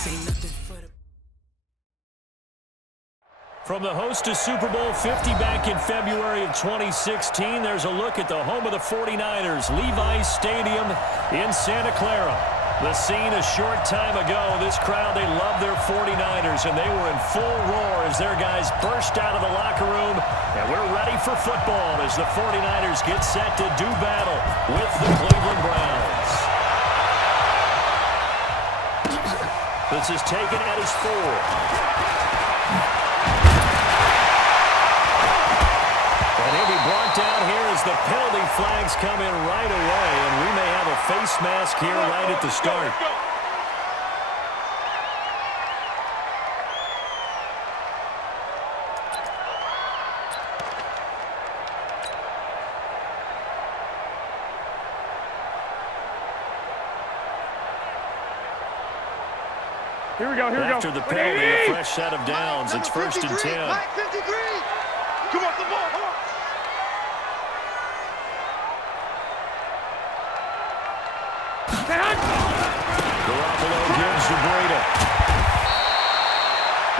From the host to Super Bowl 50 back in February of 2016, there's a look at the home of the 49ers, Levi's Stadium in Santa Clara. The scene a short time ago, this crowd, they love their 49ers, and they were in full roar as their guys burst out of the locker room. And we're ready for football as the 49ers get set to do battle with the Cleveland Browns. This is taken at his 4. And he'll be brought down here as the penalty flags come in right away, and we may have a face mask here right at the start. Here we go, here we go. After the penalty, a fresh set of downs. It's 1st and 10. Mike 53. Come on, come on, come on. Garoppolo gives to Breda.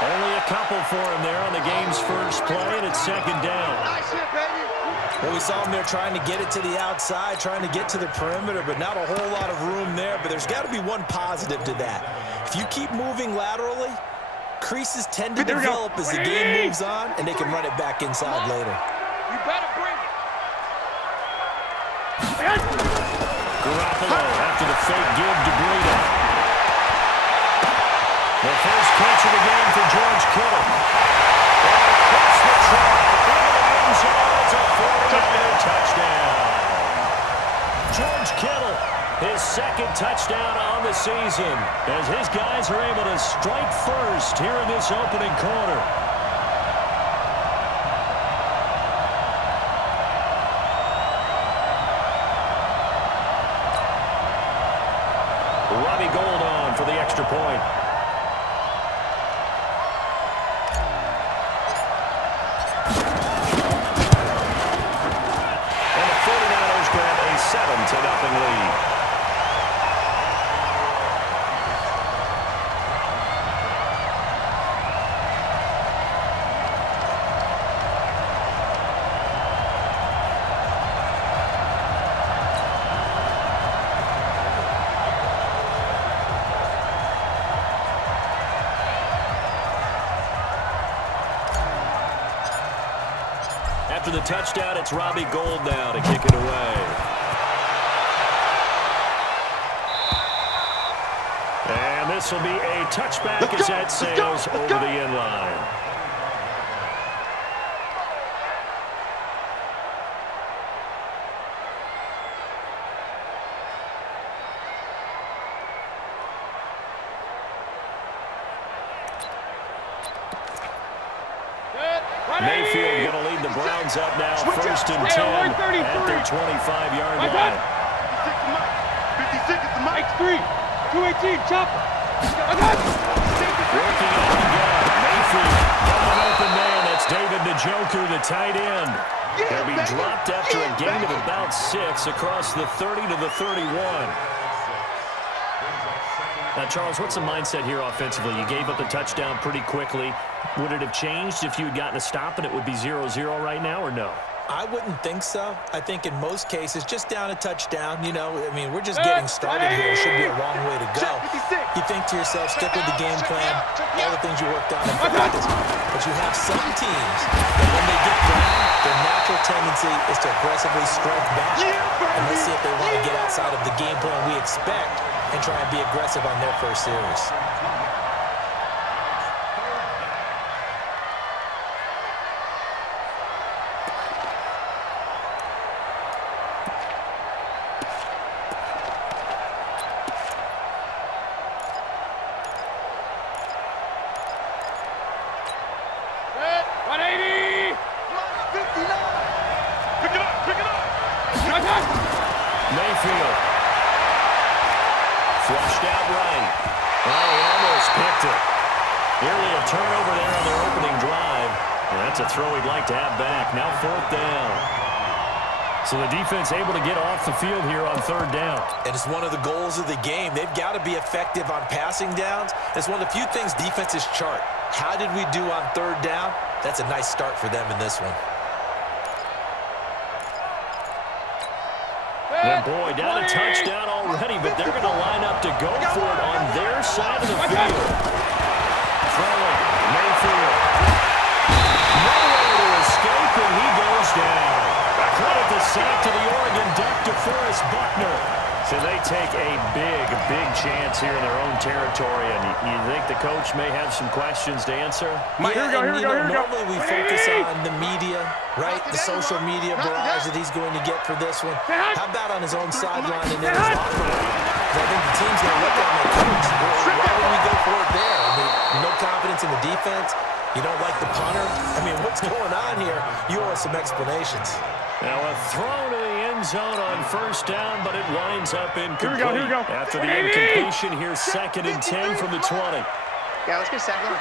Only a couple for him there on the game's first play, and it's 2nd down. Nice hit, baby. Well, we saw him there trying to get it to the outside, trying to get to the perimeter, but not a whole lot of room there. But there's got to be one positive to that. If you keep moving laterally, creases tend to develop as the game moves on, and they can run it back inside later. You better bring it. Garoppolo after the fake give to Breda. The first catch of the game for George Kittle. Across the track, into the end zone. It's a 49er touchdown. George Kittle, his 2nd touchdown on the season, as his guys are able to strike first here in this opening quarter. Robbie Gould on for the extra point. And the 49ers grab a 7-0 lead. After the touchdown, it's Robbie Gould now to kick it away. And this will be a touchback as that sails over the end line. Mayfield going to lead the Browns up now, 1st and 10 at their 25-yard line. 56 is the Mike 3. 218, chopper. Working out again. Mayfield got an open man. That's David Njoku, the tight end. He'll be dropped after a gain of about 6 across the 30 to the 31. Now, Charles, what's the mindset here offensively? You gave up the touchdown pretty quickly. Would it have changed if you had gotten a stop and it would be 0-0 right now, or no? I wouldn't think so. I think in most cases, just down a touchdown, you know, I mean, we're just getting started here. It should be a long way to go. You think to yourself, stick with the game plan, all the things you worked on in practice. But you have some teams that when they get down, their natural tendency is to aggressively strike back. And let's see if they want to get outside of the game plan we expect and try and be aggressive on their first series. Mayfield. Flushed out right. Oh, he almost picked it. Nearly a turnover there on their opening drive. And that's a throw he'd like to have back. Now 4th down. So the defense able to get off the field here on third down. And it's one of the goals of the game. They've got to be effective on passing downs. It's one of the few things defenses chart. How did we do on third down? That's a nice start for them in this one. And boy, down a touchdown already, but they're going to line up to go for it on their side of the field. Throwing, Mayfield. Nowhere to escape, and he goes down. Credit the sack to the Oregon Duck, DeForest Buckner. So they take a big chance here in their own territory, and you think the coach may have some questions to answer? Yeah, here we go. Normally we focus on the media, right? The social media barrage that he's going to get for this one. How about on his own sideline and in his locker room? I think the team's going to look at him like, coach, why would we go for it there? I mean, no confidence in the defense. You don't like the punter? I mean, what's going on here? You owe us some explanations. Now a throw to the end zone on first down, but it winds up incomplete. Here we go. After the incompletion, here's 2nd and 10 from the 20. Yeah, let's get a sack lunch.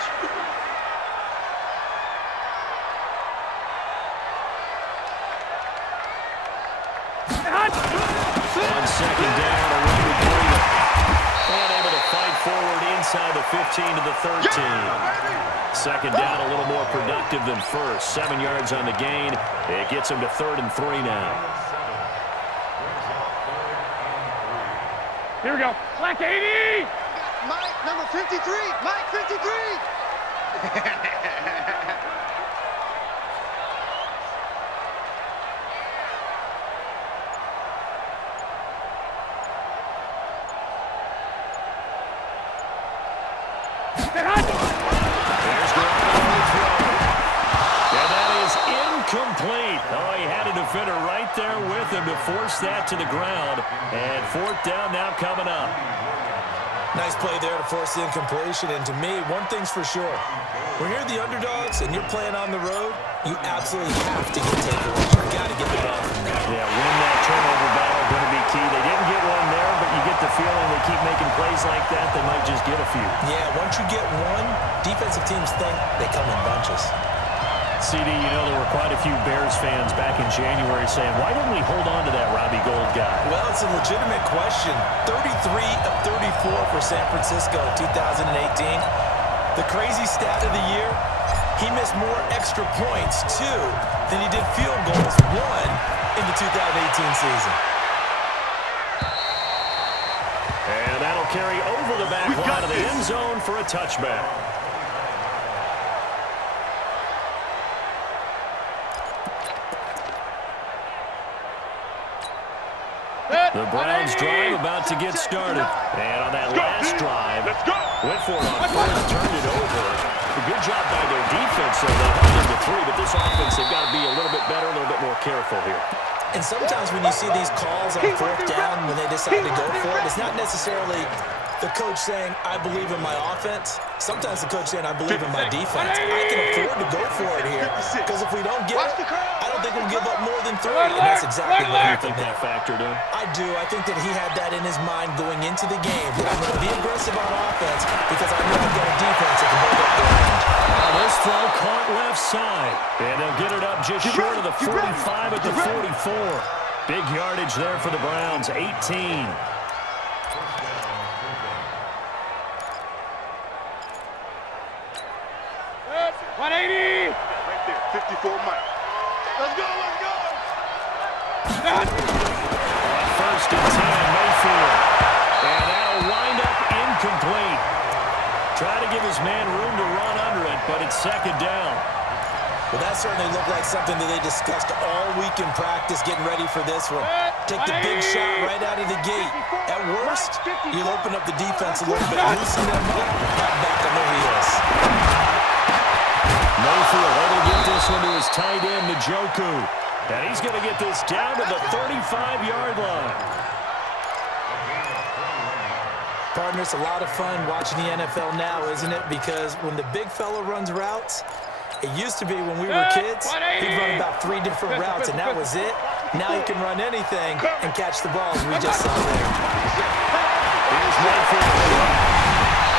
On 2nd down, a run with freedom. And able to fight forward inside the 15 to the 13. 2nd down, a little more productive than first. 7 yards on the gain. It gets him to 3rd and 3 now. Here we go. Black 80! Mike, number 53. Mike, 53. Complete. Oh, he had a defender right there with him to force that to the ground. And 4th down now coming up. Nice play there to force the incompletion. And to me, one thing's for sure. When you're the underdogs and you're playing on the road, you absolutely have to get takeaways. You've got to get the ball from there. Yeah, win that turnover battle going to be key. They didn't get one there, but you get the feeling they keep making plays like that, they might just get a few. Yeah, once you get one, defensive teams think they come in bunches. CD, you know there were quite a few Bears fans back in January saying, why didn't we hold on to that Robbie Gould guy? Well, it's a legitimate question. 33 of 34 for San Francisco in 2018. The crazy stat of the year, he missed more extra points, 2, than he did field goals, 1, in the 2018 season. And that'll carry over the back line of the end zone for a touchback. The Browns drive about to get started. And on that last drive, went for it on fourth, turned it over. A good job by their defense, so they held them to 3. But this offense, they've got to be a little bit better, a little bit more careful here. And sometimes when you see these calls on 4th down, when they decide to go for it, it's not necessarily the coach saying, I believe in my offense. Sometimes the coach saying, I believe in my defense. I can afford to go for it here, because if we don't get it, I don't think we'll give up more than 3. And that's exactly what happened there. That factored in? I do. I think that he had that in his mind going into the game. I'm going to be aggressive on offense because I know I've got a defense that can hold up the range. Now this throw caught left side. And they'll get it up just short of the 45 at the 44. Big yardage there for the Browns, 18. 180! Right there, 54 Mike. Let's go, let's go! First and 10, Mayfield. And that'll wind up incomplete. Try to give his man room to run under it, but it's 2nd down. Well, that certainly looked like something that they discussed all week in practice, getting ready for this one. Take the big shot right out of the gate. At worst, you'll open up the defense a little bit, loosen them up, back on the wheels. Mayfield able to get this one to his tight end, Njoku. And he's going to get this down to the 35-yard line. Partner, it's a lot of fun watching the NFL now, isn't it? Because when the big fella runs routes, it used to be when we were kids, he'd run about 3 different routes, and that was it. Now he can run anything and catch the ball, as we just saw there. Here's Mayfield.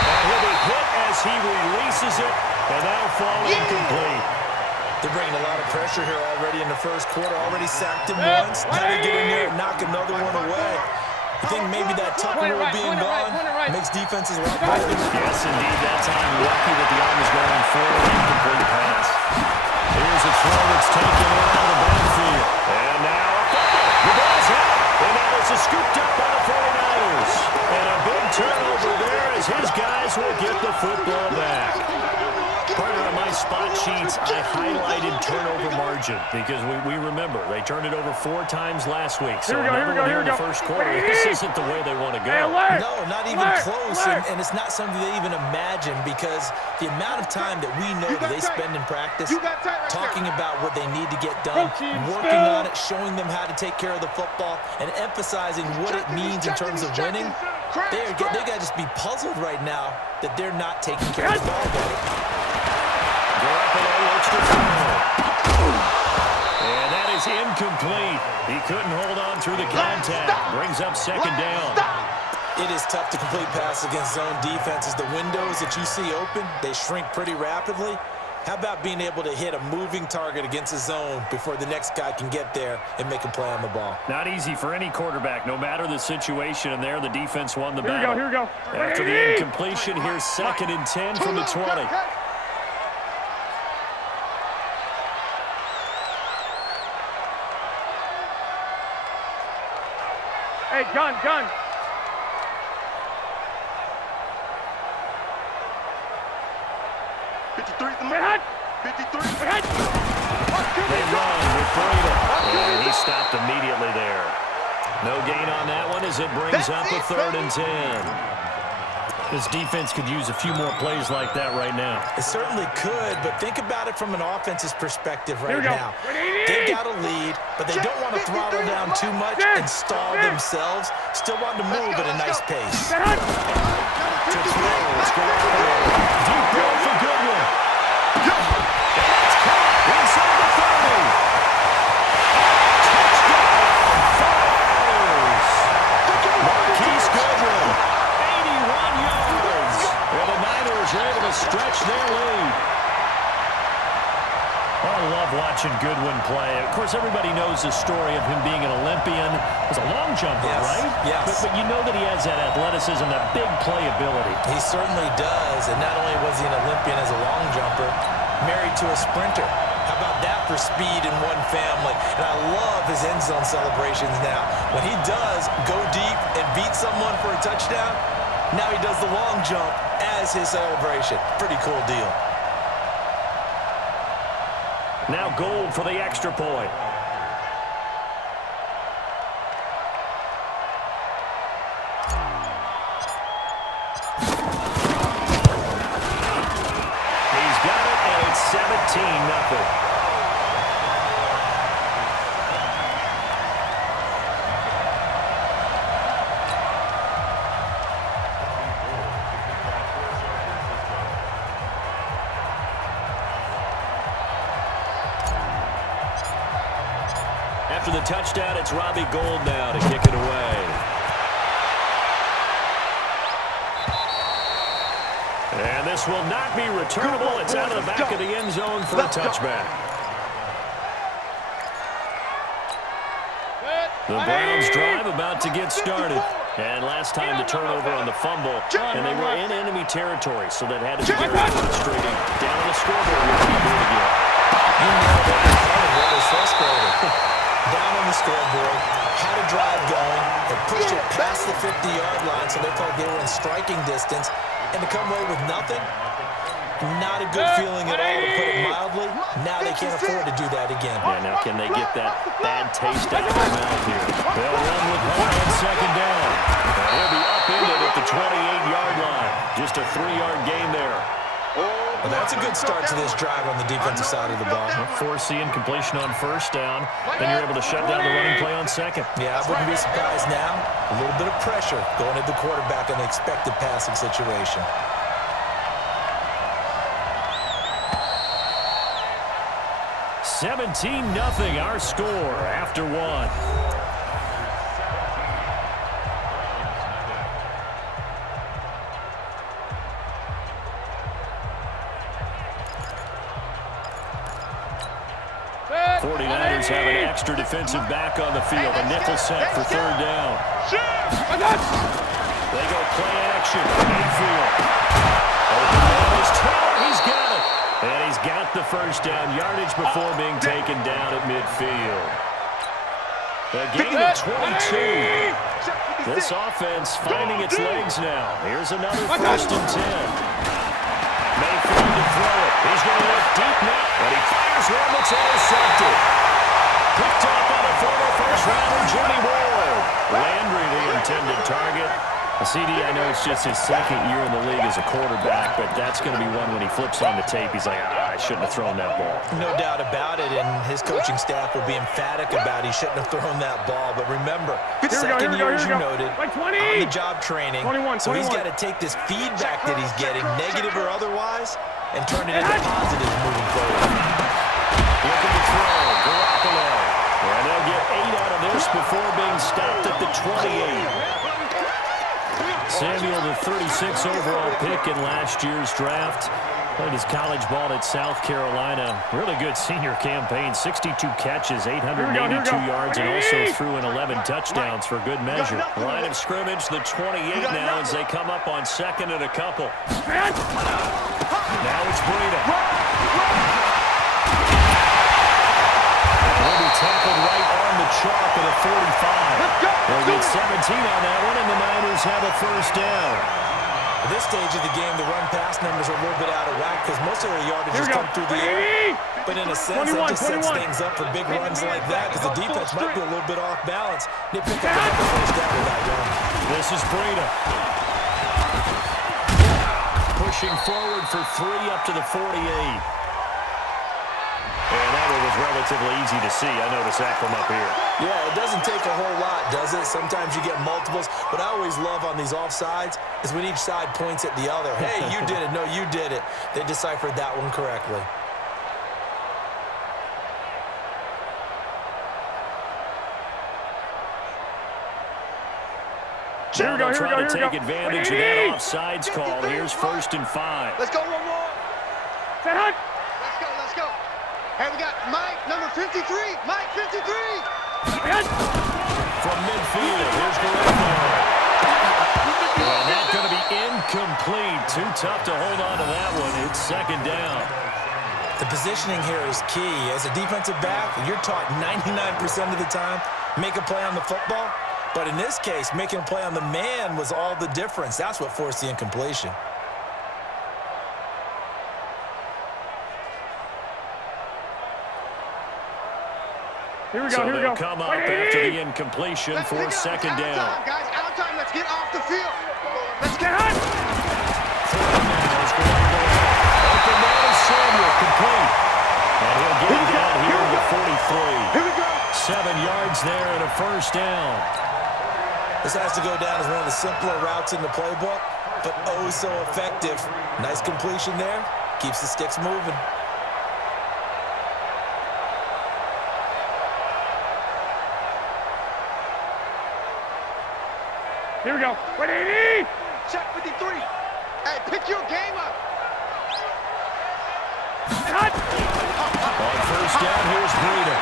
And he'll be hit as he releases it, and that'll fall incomplete. They're bringing a lot of pressure here already in the first quarter. Already sacked him once. Now they get in there and knock another one away. I think maybe that Tucker rule being gone makes defenses a lot better. Yes, indeed. That time, lucky that the arm is going forward. Incomplete pass. Here's a throw that's taken in out of the backfield. And now the ball's out. And now it's scooped up by the 49ers. And a big turnover there as his guys will get the football back. Partner, on my spot sheets, I highlighted turnover margin because we remember they turned it over 4 times last week. So another one here in the first quarter. This isn't the way they want to go. No, not even close, and it's not something they even imagine because the amount of time that we know that they spend in practice talking about what they need to get done, working on it, showing them how to take care of the football, and emphasizing what it means in terms of winning, they got to just be puzzled right now that they're not taking care of the ball better. And that is incomplete. He couldn't hold on through the contact. Brings up second down. It is tough to complete passes against zone defenses. The windows that you see open, they shrink pretty rapidly. How about being able to hit a moving target against a zone before the next guy can get there and make a play on the ball? Not easy for any quarterback, no matter the situation. And there, the defense won the battle. Here we go. After the incompletion, here's 2nd and 10 from the 20. Hey, gun. 53 the man. 53. They run with Breda. And he stopped immediately there. No gain on that one as it brings up a 3rd and 10. This defense could use a few more plays like that right now. It certainly could, but think about it from an offense's perspective right now. They've got a lead, but they don't want to throttle down too much and stall themselves. Still want to move at a nice pace. To throw, it's Garoppolo. Deep ball for Goodwin. It's caught inside the 30. Touchdown, Marquise Goodwin. 81 yards. And the Niners are able to stretch their lead. I love watching Goodwin play. Of course, everybody knows the story of him being an Olympian. As a long jumper, right? Yes. But you know that he has that athleticism, that big playability. He certainly does, and not only was he an Olympian as a long jumper, married to a sprinter. How about that for speed in one family? And I love his end zone celebrations now. When he does go deep and beat someone for a touchdown, now he does the long jump as his celebration. Pretty cool deal. Now Gold for the extra point. He's got it, and it's 17-0. After the touchdown, it's Robbie Gould now to kick it away. And this will not be returnable. It's out of the back of the end zone for a touchback. The Browns drive about to get started. And last time the turnover on the fumble, and they were in enemy territory, so that had to be very frustrating. Down on the scoreboard, we're going to do it again. You know that was frustrating. Down on the scoreboard, had a drive going, and pushed it past the 50-yard line so they thought they were in striking distance, and to come away with nothing, not a good feeling at all, to put it mildly. Now they can't afford to do that again. Yeah, now can they get that bad taste out of their mouth here? They'll run with Hunt on second down. And he'll be upended at the 28-yard line. Just a 3-yard gain there. Well, that's a good start to this drive on the defensive side of the ball. Force the incompletion on first down. Then you're able to shut down the running play on second. Yeah, I wouldn't be surprised now. A little bit of pressure going at the quarterback in an expected passing situation. $17-0 our score after one. 49ers have an extra defensive back on the field. A nickel set for third down. They go play action. Mayfield. Open man is Taylor. He's got it. And he's got the first down. Yardage before being taken down at midfield. A gain of 22. This offense finding its legs now. Here's another 1st and 10. Mayfield to throw it. He's going to look deep now. But he fires one that's intercepted. Picked up on a former first-rounder, Jimmy Ward. Landry, the intended target. CD, I know it's just his 2nd year in the league as a quarterback, but that's going to be one when he flips on the tape. He's like, I shouldn't have thrown that ball. No doubt about it, and his coaching staff will be emphatic about he shouldn't have thrown that ball. But remember, second year, as you noted, on-the-job training, so he's got to take this feedback that he's getting, negative or otherwise, and turn it into positives moving forward. Looking to throw, Garoppolo. And they'll get 8 out of this before being stopped at the 28. Samuel, the 36 overall pick in last year's draft. Played his college ball at South Carolina. Really good senior campaign. 62 catches, 882 yards, and also threw in 11 touchdowns for good measure. Line of scrimmage, the 28 now as they come up on 2nd and a couple. Now it's Breida. Will be tackled right on the chalk at a 45. They'll get 17 on that one, and the Niners have a first down. At this stage of the game, the run-pass numbers are a little bit out of whack because most of their yardage has come through the air. But in a sense, that just sets things up for big runs like that because the defense might be a little bit off balance. They pick up another first down with that run. This is Breida. Pushing forward for 3 up to the 48. And that one was relatively easy to see. I noticed that from up here. Yeah, it doesn't take a whole lot, does it? Sometimes you get multiples. What I always love on these offsides is when each side points at the other. Hey, you did it. No, you did it. They deciphered that one correctly. Here we go, trying to take advantage of that offsides call. Here's 1st and 5. Let's go, one more. Set hunt. Let's go. Hey, we got Mike, number 53. Mike, 53. From midfield, here's Garoppolo. And that's going to be incomplete. Too tough to hold on to that one. It's 2nd down. The positioning here is key. As a defensive back, you're taught 99% of the time, make a play on the football. But in this case, making a play on the man was all the difference. That's what forced the incompletion. Here we go. They'll come up after the incompletion for 2nd down. Out of time, guys. Out of time. Let's get off the field. Let's get hot. Open man is Samuel, complete. And he'll get it down here to the 43. Here we go. 7 yards there and a first down. This has to go down as one of the simpler routes in the playbook, but oh so effective. Nice completion there. Keeps the sticks moving. Here we go. 180. Check 53. Hey, pick your game up. Hot. On 1st down, here's Breida.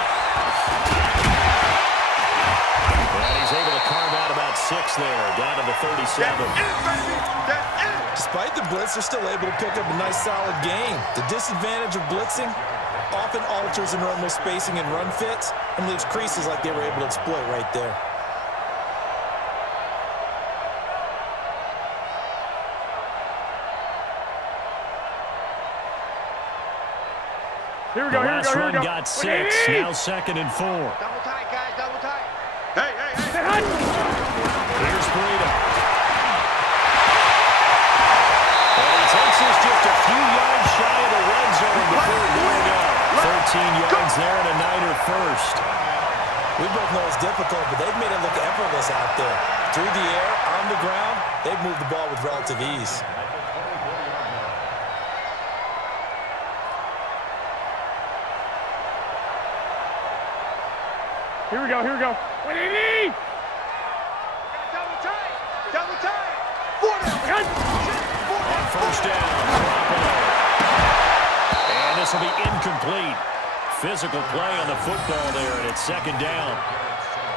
And he's able to carve out about 6 there, down to the 37. Despite the blitz, they're still able to pick up a nice solid game. The disadvantage of blitzing often alters the normal spacing and run fits and leaves creases like they were able to exploit right there. Here we go. The last run got 6. Now 2nd and 4. Double tight, guys. Double tight. Hey. Hot. Here's Breida. And he takes us just a few yards shy of the red zone before going down. 13 yards there and a Niner first. We both know it's difficult, but they've made it look effortless out there. Through the air, on the ground, they've moved the ball with relative ease. Here we go. 180. Double tight. Double tight. 4 down. On 1st down, Garoppolo. And this will be incomplete. physical play on the football there, and it's second down.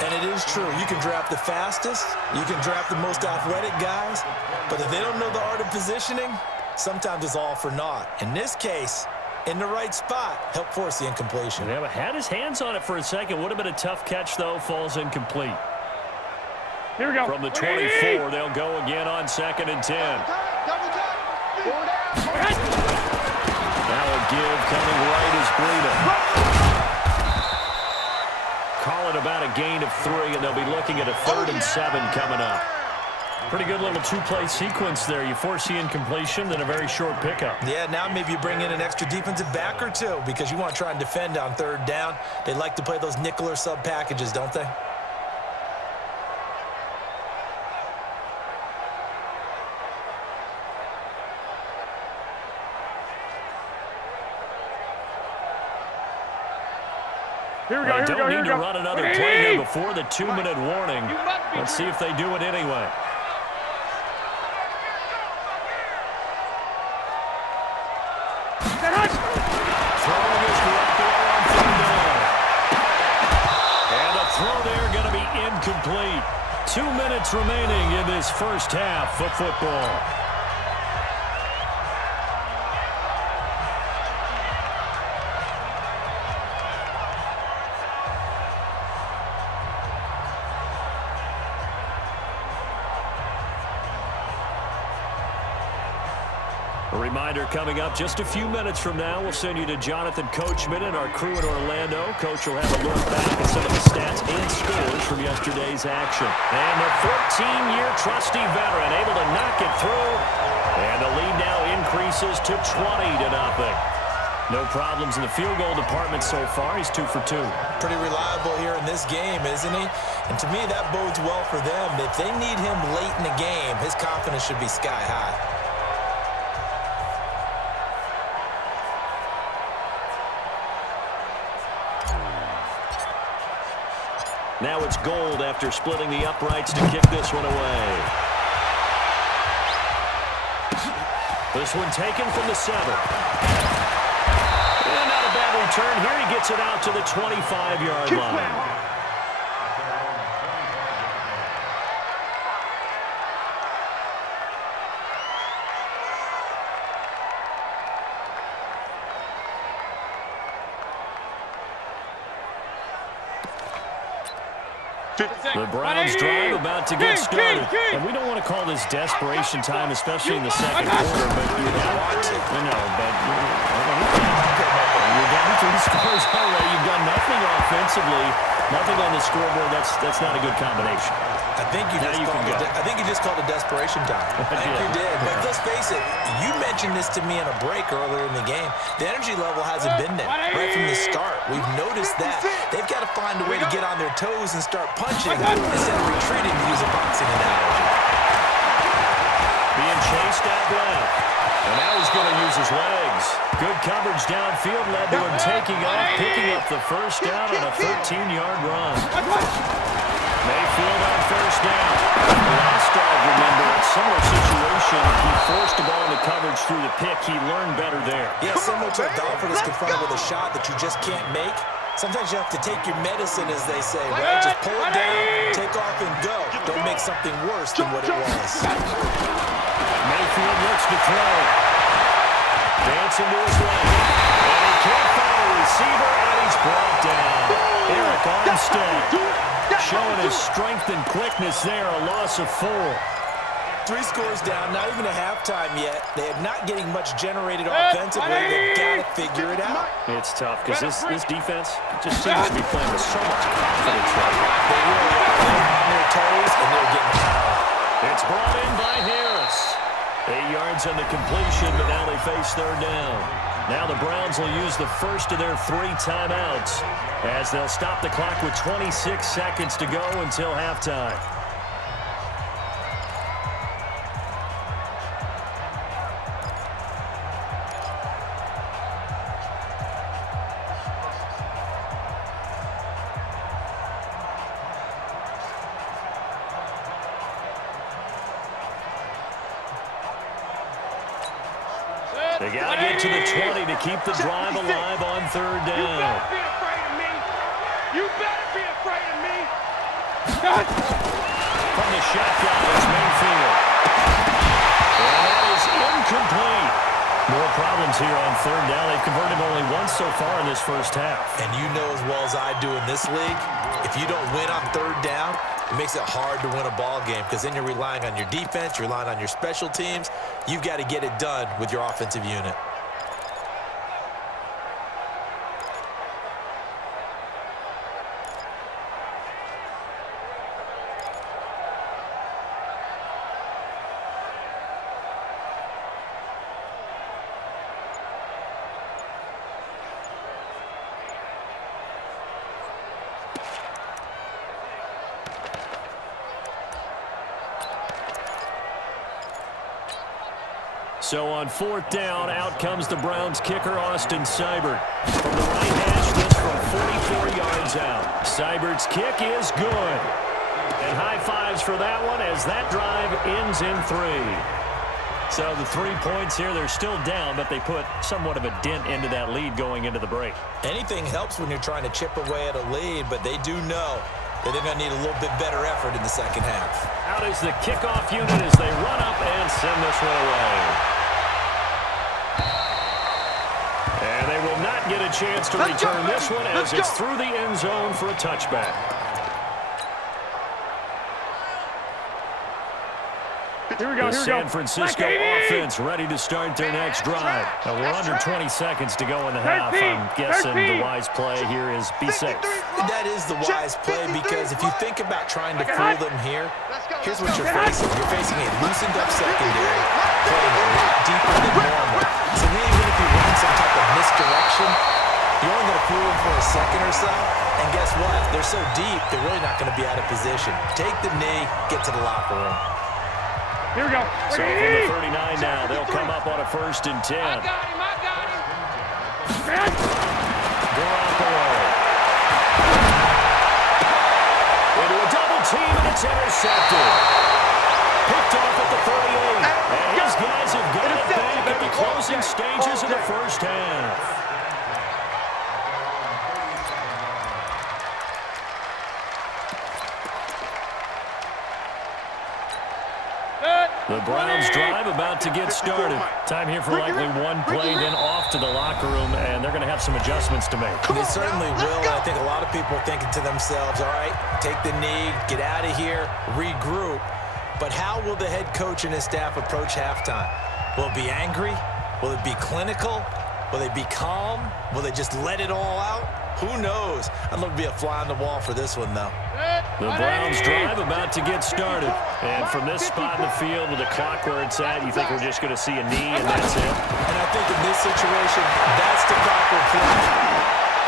And it is true. You can draft the fastest, you can draft the most athletic guys, but if they don't know the art of positioning, sometimes it's all for naught. In this case, in the right spot, help force the incompletion. Yeah, but had his hands on it for a second. Would have been a tough catch, though. Falls incomplete. Here we go. From the 24, they'll go again on 2nd and 10. Now a give coming right is Breida. Call it about a gain of 3, and they'll be looking at a 3rd and 7 coming up. Pretty good little two-play sequence there. You force the incompletion, then a very short pickup. Yeah, now maybe you bring in an extra defensive back or two because you want to try and defend on 3rd down. They like to play those nickel or sub packages, don't they? They don't need to run another play here before the 2-minute warning. Let's see if they do it anyway. Throwing is directly on 3rd down. And the throw there going to be incomplete. 2 minutes remaining in this first half of football. A reminder coming up just a few minutes from now. We'll send you to Jonathan Coachman and our crew in Orlando. Coach will have a look back at some of the stats and scores from yesterday's action. And the 14-year trusty veteran able to knock it through. And the lead now increases to 20-0. No problems in the field goal department so far. He's 2 for 2. Pretty reliable here in this game, isn't he? And to me, that bodes well for them. If they need him late in the game, his confidence should be sky high. Now it's Gold after splitting the uprights to kick this one away. This one taken from the 7. And not a bad return here. He gets it out to the 25-yard line. The Browns drive about to get started. And we don't want to call this desperation time, especially in the second quarter, but you want to. You're down 3 scores already. You've done nothing offensively, nothing on the scoreboard. That's not a good combination. I think you just called it desperation time. I think you did. But let's face it, you mentioned this to me in a break earlier in the game. The energy level hasn't been there right from the start. We've noticed that. They've got to find a way to get on their toes and start punching instead of retreating, to use a boxing analogy. Being chased out left. And now he's going to use his legs. Good coverage downfield led to him taking off, picking up the first down on a 13-yard run. Mayfield on first down. Last drive, remember, a similar situation. He forced the ball into coverage through the pick. He learned better there. Yeah, similar to a golfer that's confronted with a shot that you just can't make. Sometimes you have to take your medicine, as they say, right? Just pull it down, take off, and go. Don't make something worse than what it was. Mayfield looks to throw. Dancing to his right. And he can't find a receiver, and he's brought down. Eric Armstead showing his strength and quickness there, a loss of 4. 3 scores down, not even a halftime yet. They are not getting much generated offensively. They've got to figure it out. It's tough because this defense just seems to be playing with so much confidence right now. They really are. They're on their toes, and they're getting power. It's brought in by Harris. 8 yards on the completion, but now they face 3rd down. Now the Browns will use the first of their 3 timeouts as they'll stop the clock with 26 seconds to go until halftime. They got to get to the 20 to keep the drive alive on third down. You better be afraid of me. You better be afraid of me. From the shotgun, it's Mayfield. And that is incomplete. More problems here on third down. They've converted only once so far in this first half. And you know as well as I do in this league, if you don't win on third down, it makes it hard to win a ball game because then you're relying on your defense, you're relying on your special teams. You've got to get it done with your offensive unit. So on fourth down, out comes the Browns kicker, Austin Seibert. From the right hash, this from 44 yards out. Seibert's kick is good. And high fives for that one as that drive ends in 3. So the 3 points here, they're still down, but they put somewhat of a dent into that lead going into the break. Anything helps when you're trying to chip away at a lead, but they do know that they're going to need a little bit better effort in the second half. Out is the kickoff unit as they run up and send this one away. And they will not get a chance to return this one as it's through the end zone for a touchback. Here we go, The San Francisco offense ready to start their next drive. Now we're under 20 seconds to go in the half. I'm guessing the wise play here is be safe. That is the wise play because if you think about trying to fool them here, here's what you're facing. You're facing a loosened up secondary, playing a lot deeper than normal. So then even if you run some type of misdirection, you're only going to fool them for a second or so. And guess what? They're so deep, they're really not going to be out of position. Take the knee, get to the locker room. Here we go. So from the 39 now, they'll come up on a 1st and 10. I got him. Garoppolo. Into a double team, and it's intercepted. Picked off at the 38. And his guys have got it back at the closing stages of the first half. The Browns drive about to get started. Time here for likely one play, then off to the locker room, and they're going to have some adjustments to make. They certainly will, and I think a lot of people are thinking to themselves, all right, take the knee, get out of here, regroup. But how will the head coach and his staff approach halftime? Will it be angry? Will it be clinical? Will they be calm? Will they just let it all out? Who knows? I'd love to be a fly on the wall for this one, though. The Browns drive about to get started. And from this spot in the field with the clock where it's at, you think we're just going to see a knee and that's it? And I think in this situation, that's the proper play.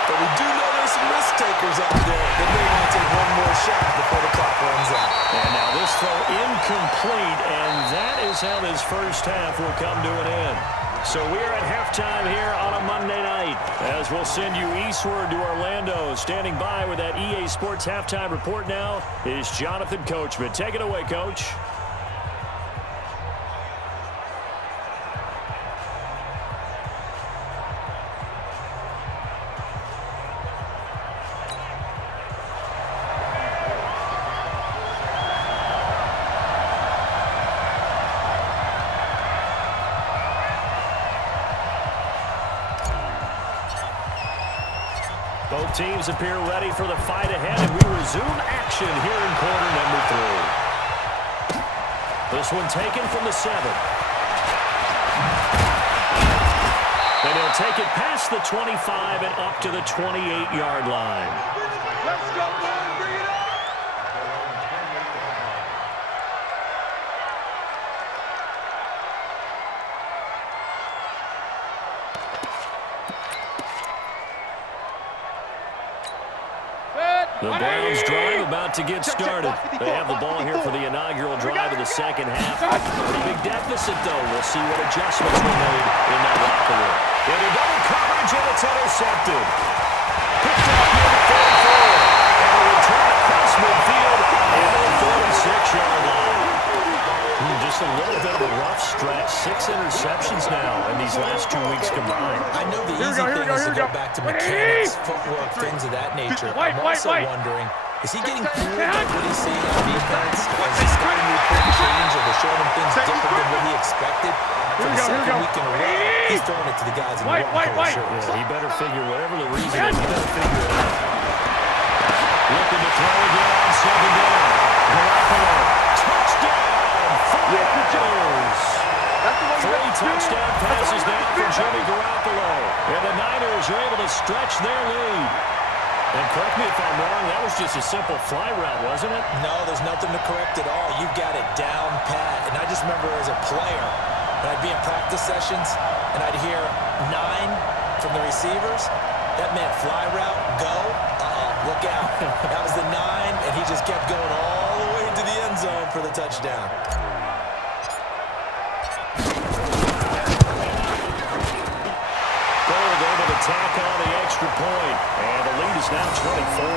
But we do know there's some risk takers out there that may want to take one more shot before the clock runs out. And now this throw incomplete, and that is how this first half will come to an end. So we are at halftime here on a Monday night as we'll send you eastward to Orlando. Standing by with that EA Sports halftime report now is Jonathan Coachman. Take it away, Coach. Both teams appear ready for the fight ahead, and we resume action here in quarter number 3. This one taken from the 7. And he'll take it past the 25 and up to the 28-yard line. Let's go, boys. Bring it on. The Browns drive about to get started. They have the ball here for the inaugural drive of the second half. Pretty big deficit, though. We'll see what adjustments were made in that locker room. Into double coverage, and it's intercepted. Picked up near the 34. And a return across midfield into the 46-yard line. Just a little bit of a rough stretch. 6 interceptions now in these last go back to mechanics, footwork, things of that nature. I'm also wondering, is he getting fooled by what he's seeing on defense? Has his scouting report changed? Are they showing him things different than what he expected? For the second week in a row, he's throwing it to the guys in the white shirts. Yeah, he better figure, whatever the reason is, he better figure it out. Looking to throw again on second down. Garoppolo, touchdown, 49ers. 3 touchdown passes now for Jimmy Garoppolo. And the Niners are able to stretch their lead. And correct me if I'm wrong, that was just a simple fly route, wasn't it? No, there's nothing to correct at all. You've got it down pat. And I just remember as a player, when I'd be in practice sessions, and I'd hear 9 from the receivers, that meant fly route, go, look out. That was the 9, and he just kept going all the way to the end zone for the touchdown. Gold able to tack on the extra point, and the lead is now 24.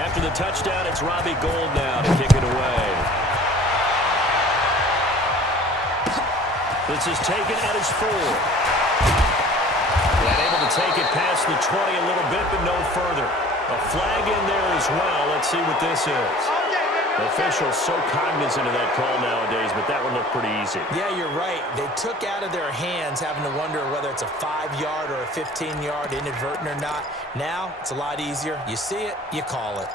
After the touchdown, it's Robbie Gould now to kick it away. This is taken at his 4. And able to take it past the 20 a little bit, but no further. A flag in there as well. Let's see what this is. The official's so cognizant of that call nowadays, but that one looked pretty easy. Yeah, you're right. They took out of their hands having to wonder whether it's a 5-yard or a 15-yard, inadvertent or not. Now, it's a lot easier. You see it, you call it.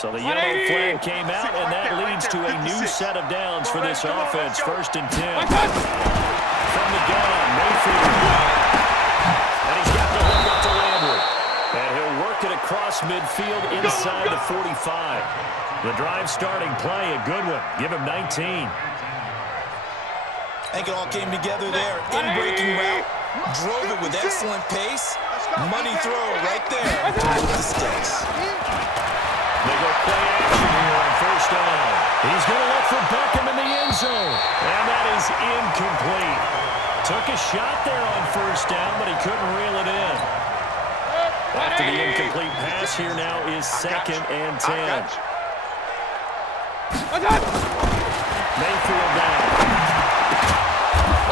So the yellow flag came out, and that leads to a new set of downs for this offense. 1st and 10. From the gun, Mayfield. And he's got the hook up to Landry. And he'll work it across midfield inside the 45. The drive starting play, a good one. Give him 19. I think it all came together there. In-breaking route, drove it with excellent pace. Money throw right there with the sticks. They go play action here on 1st down. He's going to look for Beckham in the end zone. And that is incomplete. Took a shot there on 1st down, but he couldn't reel it in. After the incomplete pass, here now is 2nd and 10. Mayfield down.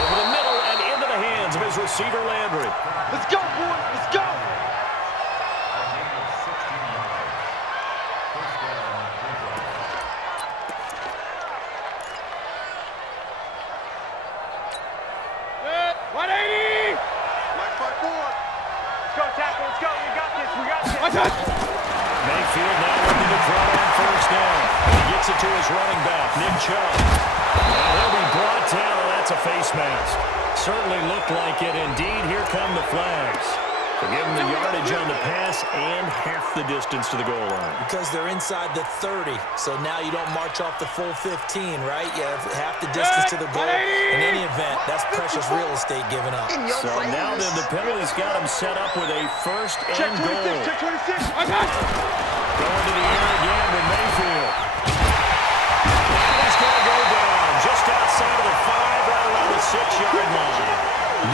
Over the middle and into the hands of his receiver, Landry. Let's go, boys. Let's go. Mayfield now looking to throw on 1st down. He gets it to his running back, Nick Chubb. And he'll be brought down, and that's a face mask. Certainly looked like it. Indeed, here come the flags. To give him the yardage on the pass and half the distance to the goal line. Because they're inside the 30, so now you don't march off the full 15, right? You have half the distance to the goal. In any event, that's precious real estate given up. So now then, the penalty's got him set up with a 1st and goal. Check 26. Going to the air again with Mayfield. And he's going to go down just outside of the 5, right around the 6-yard line.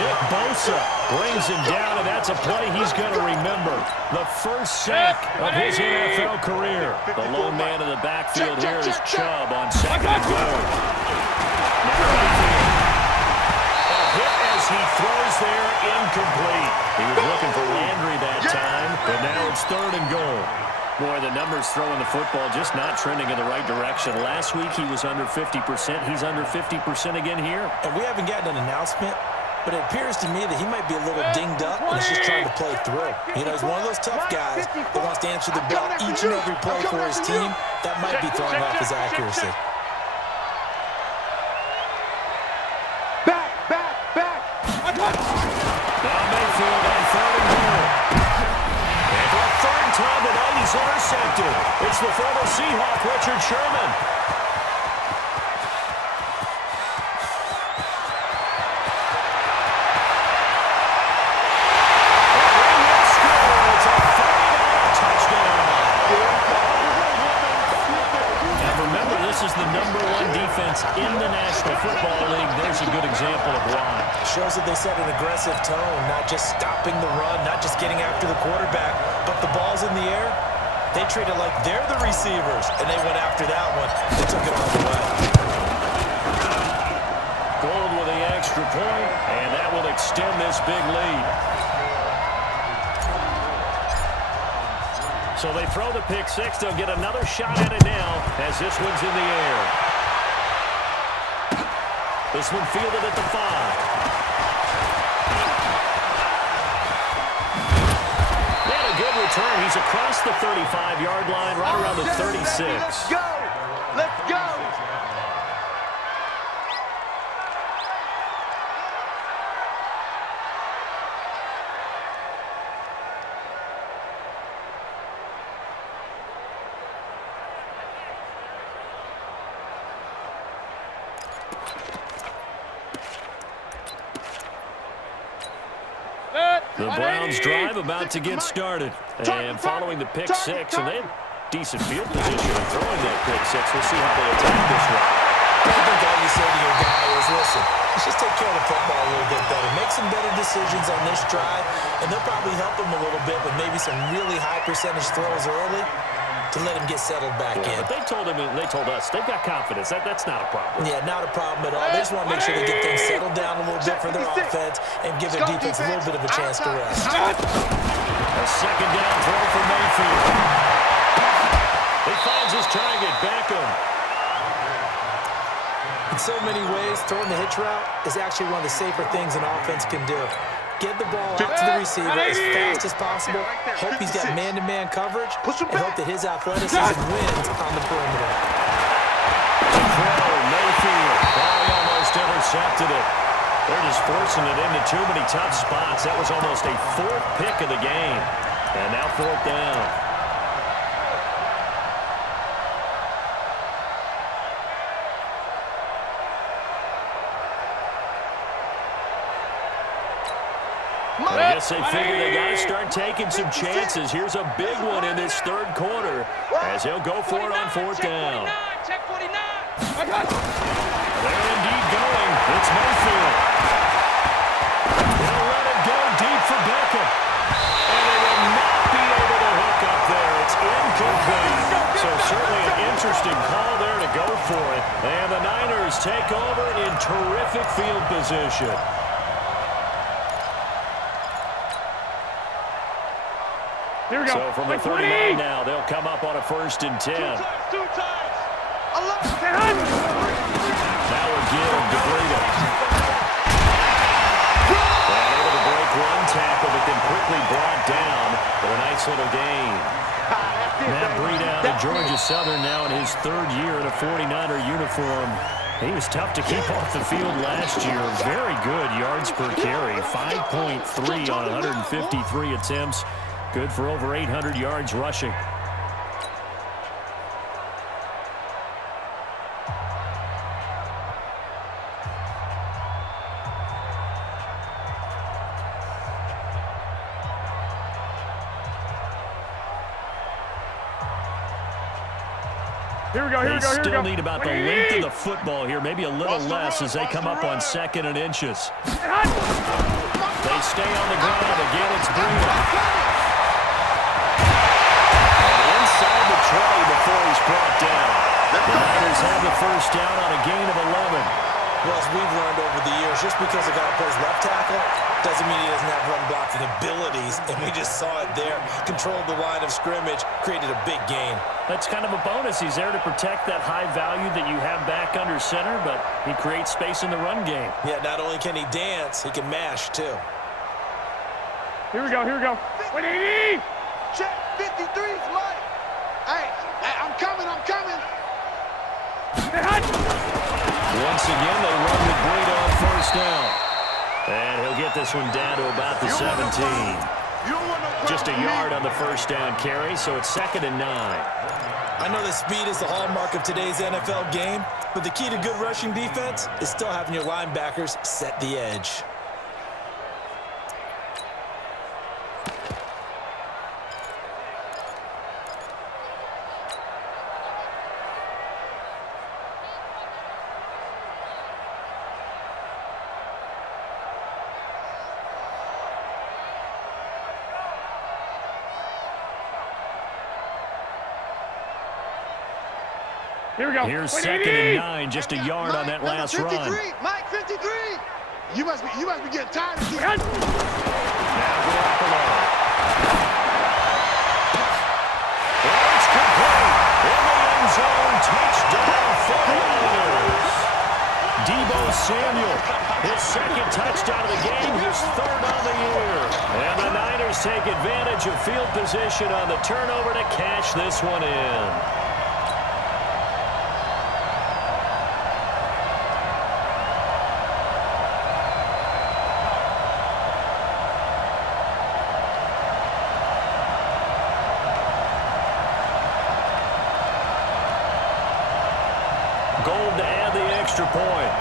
Nick Bosa brings him down, and that's a play he's going to remember. The first sack of his NFL career. The lone man in the backfield here is Chubb on 2nd and goal. Now Mayfield. A hit as he throws there, incomplete. He was looking for Landry that time, but now it's 3rd and goal. Boy, the numbers throwing the football just not trending in the right direction. Last week he was under 50%. He's under 50% again here. And we haven't gotten an announcement, but it appears to me that he might be a little dinged up and he's just trying to play through. You know, he's one of those tough guys that wants to answer the bell each and every play for his team. That might be throwing off his accuracy. Back. Now Mayfield on 3rd and goal. And for a 3rd time tonight, he's intercepted. It's the former Seahawk, Richard Sherman. This is the #1 defense in the National Football League. There's a good example of why. Shows that they set an aggressive tone, not just stopping the run, not just getting after the quarterback, but the ball's in the air. They treat it like they're the receivers, and they went after that one. They took it all the way. Gold with the extra point, and that will extend this big lead. So they throw the pick six. They'll get another shot at it now as this one's in the air. This one fielded at the 5. Good return. He's across the 35-yard line, right around the 36. Let's go! Let's go! The Browns drive about to get started. And following the pick six, and they have decent field position in throwing that pick six. We'll see how they attack this one. I think all you say to your guy is, listen, let's just take care of the football a little bit better. Make some better decisions on this drive, and they'll probably help him a little bit with maybe some really high percentage throws early to let him get settled back in. But they told him, and they told us, they've got confidence. That's not a problem. Yeah, not a problem at all. They just want to make sure they get things settled down a little bit for their offense and give their defense a little bit of a chance to rest. A second down throw for Mayfield. He finds his target, Beckham. In so many ways, throwing the hitch route is actually one of the safer things an offense can do. Get the ball out to the receiver as fast as possible, hope he's got man-to-man coverage, and hope that his athleticism wins on the perimeter. Throw, Mayfield. He almost intercepted it. They're just forcing it into too many tough spots. That was almost a 4th pick of the game. And now 4th down. I guess they figure they got to start taking some chances. Here's a big one in this 3rd quarter as he'll go for it on 4th down. They're indeed going. It's Mayfield. They'll let it go deep for Beckham. And they will not be able to hook up there. It's incomplete. So certainly an interesting call there to go for it. And the Niners take over in terrific field position. Here we go. So from the 39 now, they'll come up on a 1st and 10. Two times. Now again, DeBrito. And able to break one tackle, but then quickly brought down for a nice little gain. Matt Breida out of Georgia Southern now in his 3rd year in a 49er uniform. He was tough to keep off the field last year. Very good yards per carry. 5.3 on 153 attempts. Good for over 800 yards rushing. They still need about the length of the football here, maybe a little less as they come up on 2nd and inches. They stay on the ground. Again, it's Breida. Inside the 20 before he's brought down. The Niners have the 1st down on a gain of 11. Well, as we've learned over the years, just because a guy plays left tackle doesn't mean he doesn't have run blocking abilities, and we just saw it there. Controlled the line of scrimmage, created a big gain. That's kind of a bonus. He's there to protect that high value that you have back under center, but he creates space in the run game. Yeah, not only can he dance, he can mash, too. Here we go. 180! Check 53's Mike. Hey, I'm coming. Once again, they run with Breida on 1st down. And he'll get this one down to about the 17. Just a yard on the 1st down carry, so it's 2nd and 9. I know that speed is the hallmark of today's NFL game, but the key to good rushing defense is still having your linebackers set the edge. Here we go. Here's 2nd and 9, just a yard on that last run. Mike 53. You must be getting tired of Now Garoppolo. It's complete. In the end zone, touchdown 49ers. Deebo Samuel, his 2nd touchdown of the game, his 3rd on the year. And the Niners take advantage of field position on the turnover to cash this one in. Gold to add the extra point.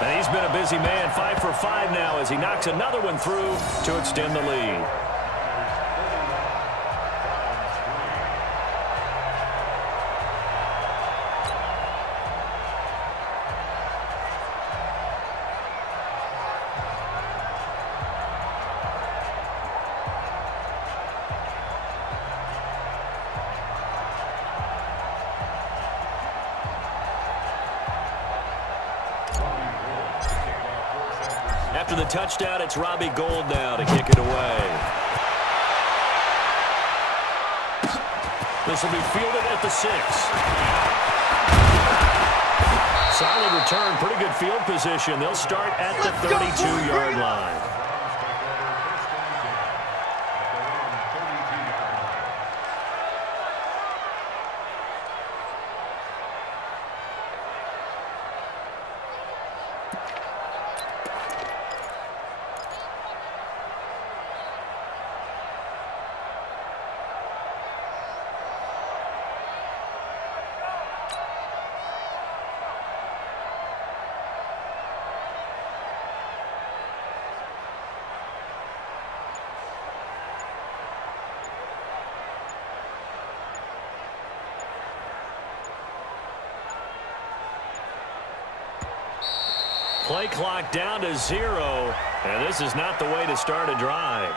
And he's been a busy man, 5 for 5 now as he knocks another one through to extend the lead. After the touchdown, it's Robbie Gould now to kick it away. This will be fielded at the 6. Solid return, pretty good field position. They'll start at the 32-yard line. Play clock down to 0, and this is not the way to start a drive.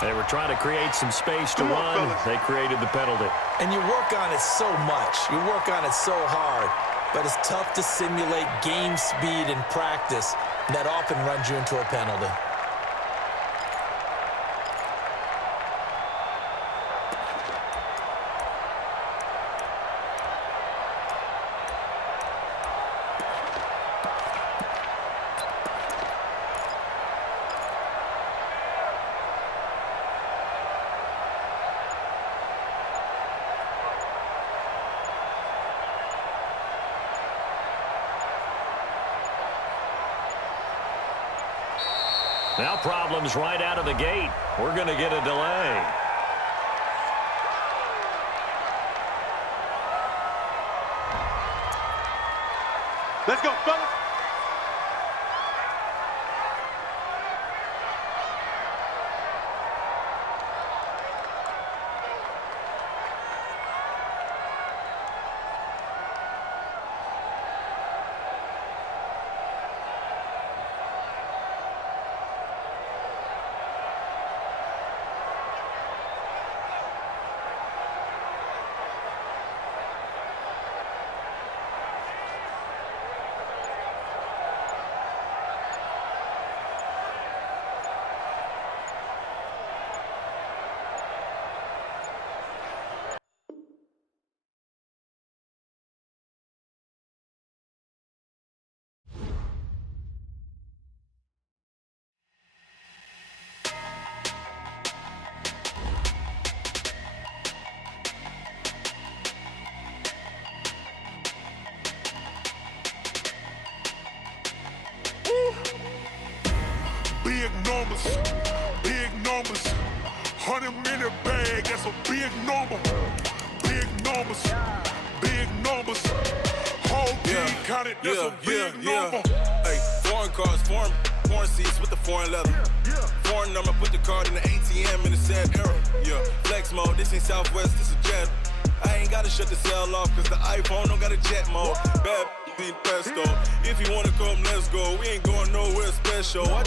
They were trying to create some space to run. They created the penalty. And you work on it so much. You work on it so hard. But it's tough to simulate game speed in practice. That often runs you into a penalty. Now problems right out of the gate. We're going to get a delay. Let's go, fellas. Big numbers, 100-minute bag, that's a big number. Big numbers, whole team counted, that's a big number. Hey, foreign cars, foreign seats with the foreign leather. Foreign number, put the card in the ATM in the sad era. Yeah, flex mode, this ain't Southwest, this is Jet. I ain't gotta shut the cell off, cause the iPhone don't got a jet mode. Bad in pesto. If you wanna come, let's go. We ain't going nowhere special.